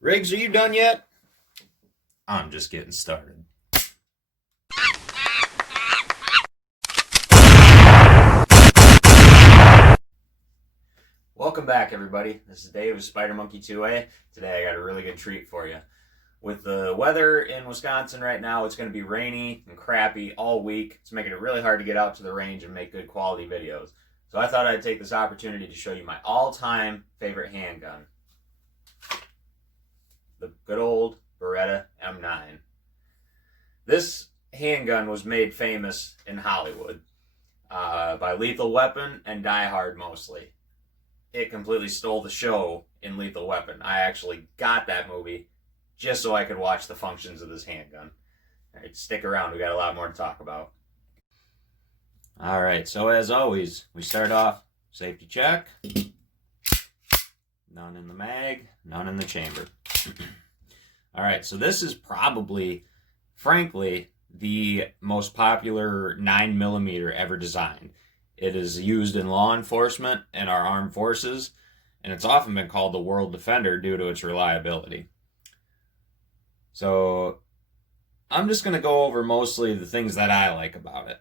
Riggs, are you done yet? I'm just getting started. Welcome back, everybody. This is Dave with Spider Monkey 2A. Today I got a really good treat for you. With the weather in Wisconsin right now, it's going to be rainy and crappy all week. It's making it really hard to get out to the range and make good quality videos. So I thought I'd take this opportunity to show you my all-time favorite handgun. The good old Beretta M9. This handgun was made famous in Hollywood by Lethal Weapon and Die Hard mostly. It completely stole the show in Lethal Weapon. I actually got that movie just so I could watch the functions of this handgun. All right, stick around. We got a lot more to talk about. All right, so as always, we start off safety check. None in the mag, none in the chamber. All right, so this is probably, frankly, the most popular 9mm ever designed. It is used in law enforcement and our armed forces, and it's often been called the World Defender due to its reliability. So I'm just going to go over mostly the things that I like about it.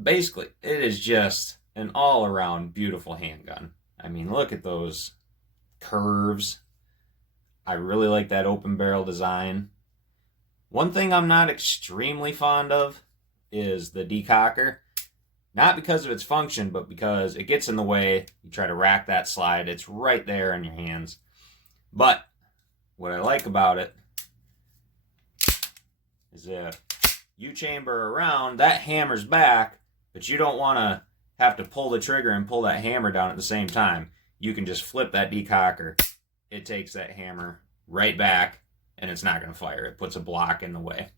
Basically, it is just an all-around beautiful handgun. I mean, look at those curves. I really like that open barrel design. One thing I'm not extremely fond of is the decocker. Not because of its function, but because it gets in the way. You try to rack that slide, it's right there in your hands. But what I like about it is if you chamber around, that hammers back, but you don't want to have to pull the trigger and pull that hammer down at the same time. You can just flip that decocker. It takes that hammer right back, and it's not going to fire. It puts a block in the way.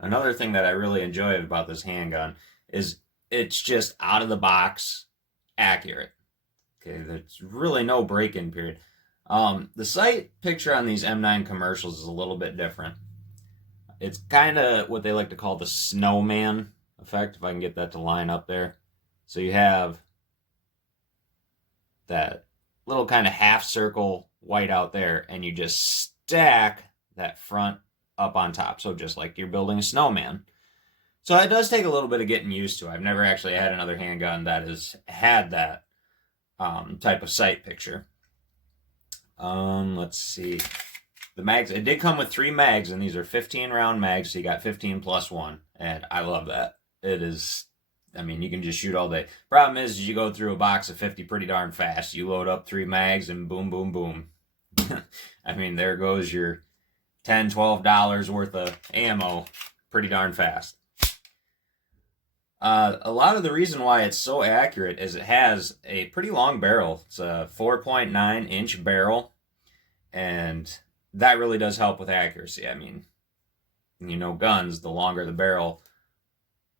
Another thing that I really enjoy about this handgun is it's just out of the box accurate. Okay, there's really no break-in period. The sight picture on these M9 commercials is a little bit different. It's kind of what they like to call the snowman effect, if I can get that to line up there. So you have that little kind of half circle white out there, and you just stack that front up on top. So just like you're building a snowman. So it does take a little bit of getting used to. I've never actually had another handgun that has had that type of sight picture. Let's see. The mags, it did come with 3 mags, and these are 15 round mags, so you got 15 plus 1, and I love that. It is, I mean, you can just shoot all day. Problem is you go through a box of 50 pretty darn fast. You load up 3 mags, and boom, boom, boom. I mean, there goes your $10, $12 worth of ammo pretty darn fast. A lot of the reason why it's so accurate is it has a pretty long barrel. It's a 4.9-inch barrel, and that really does help with accuracy. I mean, you know, guns, the longer the barrel,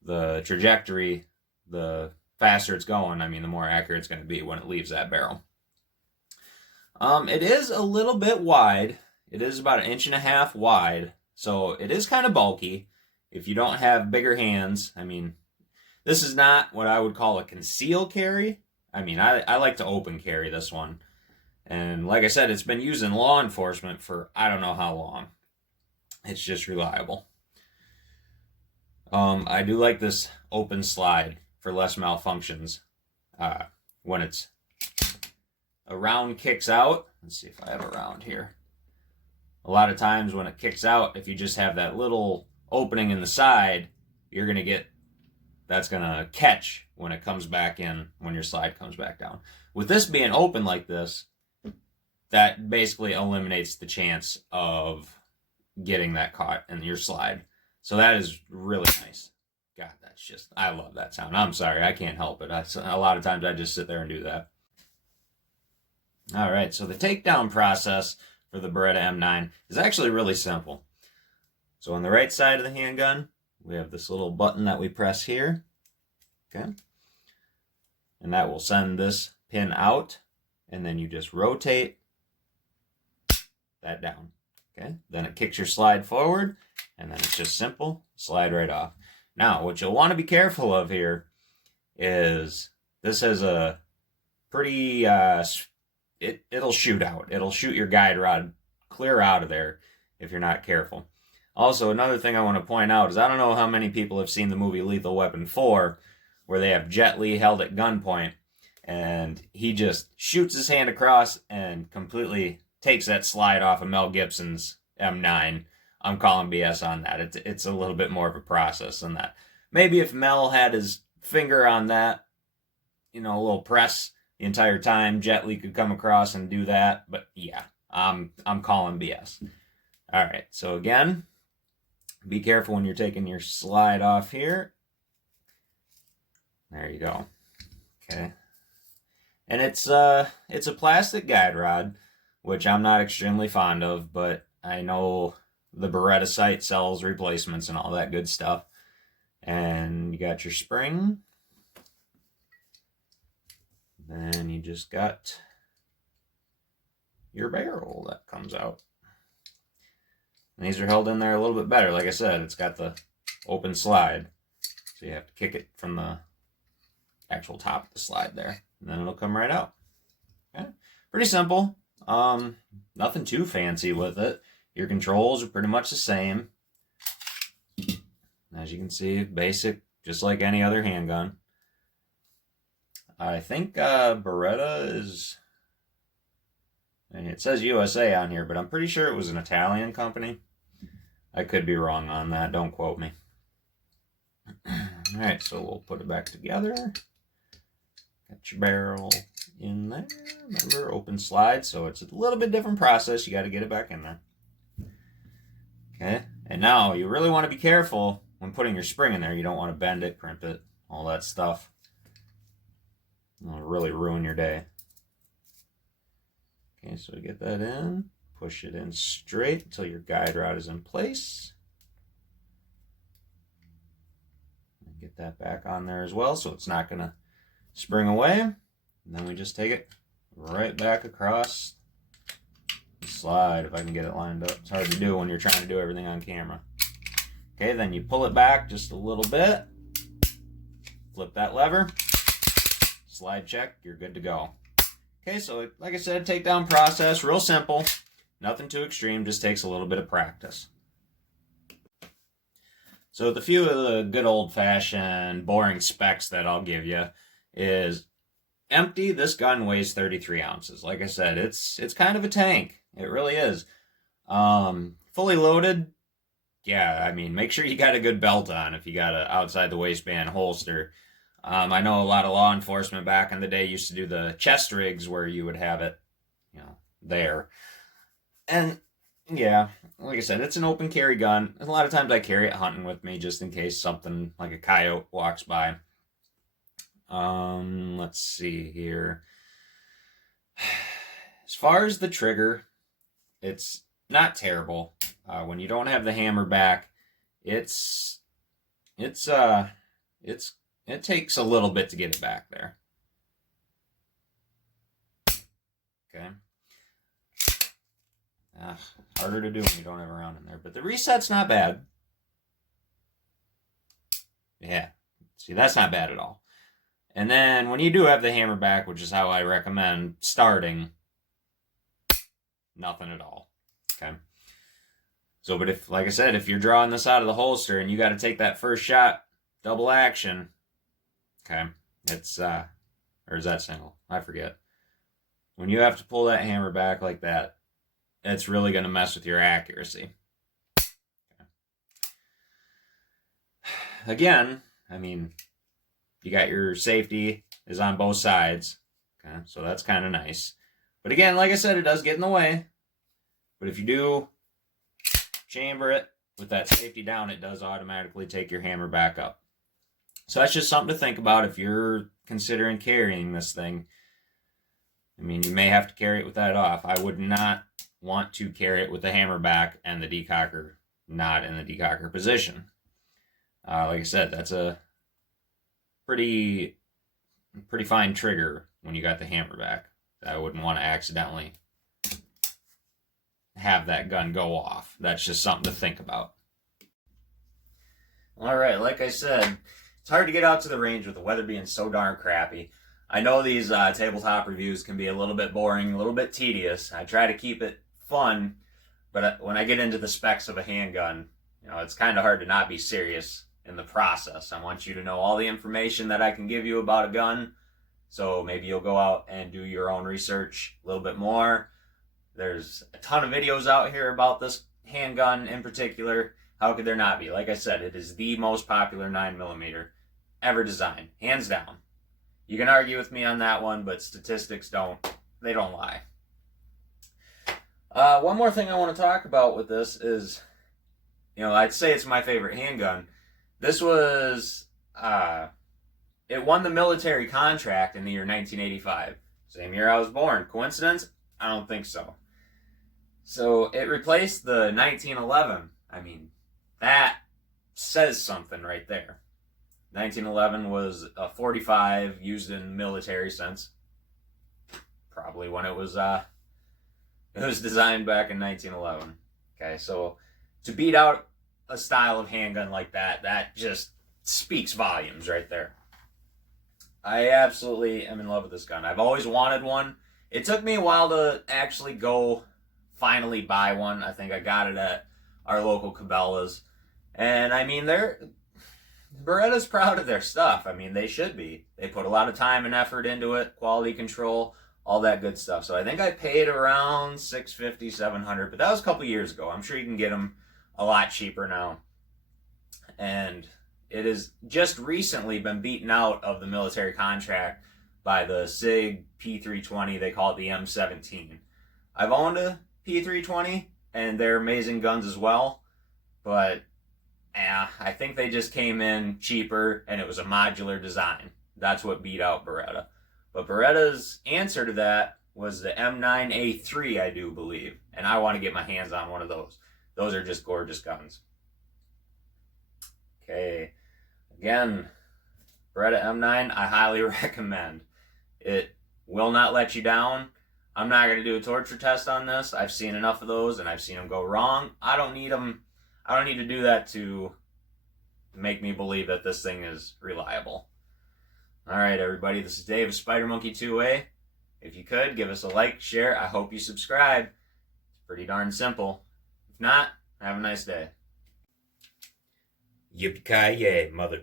the trajectory, the faster it's going. I mean, the more accurate it's going to be when it leaves that barrel. It is a little bit wide. It is about 1.5 inches wide, so it is kind of bulky. If you don't have bigger hands, I mean, this is not what I would call a conceal carry. I mean, I like to open carry this one. And like I said, it's been used in law enforcement for I don't know how long. It's just reliable. I do like this open slide for less malfunctions. When it's a round kicks out, let's see if I have a round here. A lot of times when it kicks out, if you just have that little opening in the side, you're going to get, that's going to catch when it comes back in, when your slide comes back down. With this being open like this, that basically eliminates the chance of getting that caught in your slide. So that is really nice. God, that's just, I love that sound. I'm sorry, I can't help it. A lot of times I just sit there and do that. All right, so the takedown process for the Beretta M9 is actually really simple. So on the right side of the handgun, we have this little button that we press here. Okay. And that will send this pin out, and then you just rotate that down. Okay. Then it kicks your slide forward, and then it's just simple, slide right off. Now, what you'll want to be careful of here is this has a pretty it'll shoot out. It'll shoot your guide rod clear out of there if you're not careful. Also, another thing I want to point out is I don't know how many people have seen the movie Lethal Weapon 4, where they have Jet Li held at gunpoint, and he just shoots his hand across and completely takes that slide off of Mel Gibson's M9. I'm calling BS on that. It's a little bit more of a process than that. Maybe if Mel had his finger on that, a little press the entire time, Jet Li could come across and do that. But yeah, I'm calling BS. All right, so again, be careful when you're taking your slide off here. There you go. Okay. And it's a plastic guide rod, which I'm not extremely fond of, but I know the Beretta site sells replacements and all that good stuff. And you got your spring. Then you just got your barrel that comes out. And these are held in there a little bit better. Like I said, it's got the open slide. So you have to kick it from the actual top of the slide there. And then it'll come right out. Okay. Pretty simple. Nothing too fancy with it. Your controls are pretty much the same. As you can see, basic, just like any other handgun. I think Beretta is... And it says USA on here, but I'm pretty sure it was an Italian company. I could be wrong on that. Don't quote me. Alright, so we'll put it back together. Got your barrel in there. Remember, open slide, so it's a little bit different process. You got to get it back in there. Okay, and now you really want to be careful when putting your spring in there. You don't want to bend it, crimp it, all that stuff. It'll really ruin your day. Okay, so we get that in. Push it in straight until your guide rod is in place. Get that back on there as well so it's not going to spring away. And then we just take it right back across the slide, if I can get it lined up. It's hard to do when you're trying to do everything on camera. Okay, then you pull it back just a little bit. Flip that lever. Slide check, you're good to go. Okay, so like I said, takedown process, real simple. Nothing too extreme, just takes a little bit of practice. So the few of the good old-fashioned boring specs that I'll give you is empty. This gun weighs 33 ounces. Like I said, it's kind of a tank. It really is. Fully loaded, yeah, I mean, make sure you got a good belt on if you got an outside the waistband holster. I know a lot of law enforcement back in the day used to do the chest rigs where you would have it, there. And yeah, like I said, it's an open carry gun. A lot of times I carry it hunting with me just in case something like a coyote walks by. Let's see here. As far as the trigger, it's not terrible. When you don't have the hammer back, it takes a little bit to get it back there. Okay. Harder to do when you don't have a round in there. But the reset's not bad. Yeah. See, that's not bad at all. And then when you do have the hammer back, which is how I recommend starting, nothing at all. Okay. So, but if, like I said, if you're drawing this out of the holster and you got to take that first shot, double action, okay, it's, or is that single? I forget. When you have to pull that hammer back like that, it's really going to mess with your accuracy. Okay. Again, I mean, you got your safety is on both sides. Okay, so that's kind of nice. But again, like I said, it does get in the way. But if you do chamber it with that safety down, it does automatically take your hammer back up. So that's just something to think about if you're considering carrying this thing. I mean, you may have to carry it with that off. I would not want to carry it with the hammer back and the decocker not in the decocker position. Like I said, that's a pretty fine trigger when you got the hammer back. I wouldn't want to accidentally have that gun go off. That's just something to think about. Alright, like I said, it's hard to get out to the range with the weather being so darn crappy. I know these tabletop reviews can be a little bit boring, a little bit tedious. I try to keep it fun, but when I get into the specs of a handgun, it's kind of hard to not be serious in the process. I want you to know all the information that I can give you about a gun, so maybe you'll go out and do your own research a little bit more. There's a ton of videos out here about this handgun in particular. How could there not be? Like I said, it is the most popular 9mm ever designed, hands down. You can argue with me on that one, but statistics don't lie. One more thing I want to talk about with this is, I'd say it's my favorite handgun. This was, it won the military contract in the year 1985. Same year I was born. Coincidence? I don't think so. So it replaced the 1911. I mean, that says something right there. 1911 was a .45 used in the military since probably when it was designed back in 1911. Okay, so to beat out a style of handgun like that, that just speaks volumes right there. I absolutely am in love with this gun. I've always wanted one. It took me a while to actually go finally buy one. I think I got it at our local Cabela's. And I mean, Beretta's proud of their stuff. I mean, they should be. They put a lot of time and effort into it, quality control, all that good stuff. So I think I paid around $650, $700, but that was a couple years ago. I'm sure you can get them a lot cheaper now. And it has just recently been beaten out of the military contract by the SIG P320. They call it the M17. I've owned a P320, and they're amazing guns as well, but I think they just came in cheaper, and it was a modular design. That's what beat out Beretta. But Beretta's answer to that was the M9A3, I do believe, and I want to get my hands on one of those. Those are just gorgeous guns. Okay, again, Beretta M9, I highly recommend. It will not let you down. I'm not going to do a torture test on this. I've seen enough of those, and I've seen them go wrong. I don't need to do that to make me believe that this thing is reliable. All right, everybody, this is Dave of Spider Monkey 2A. If you could, give us a like, share. I hope you subscribe. It's pretty darn simple. If not, have a nice day. Yippee-ki-yay, mother...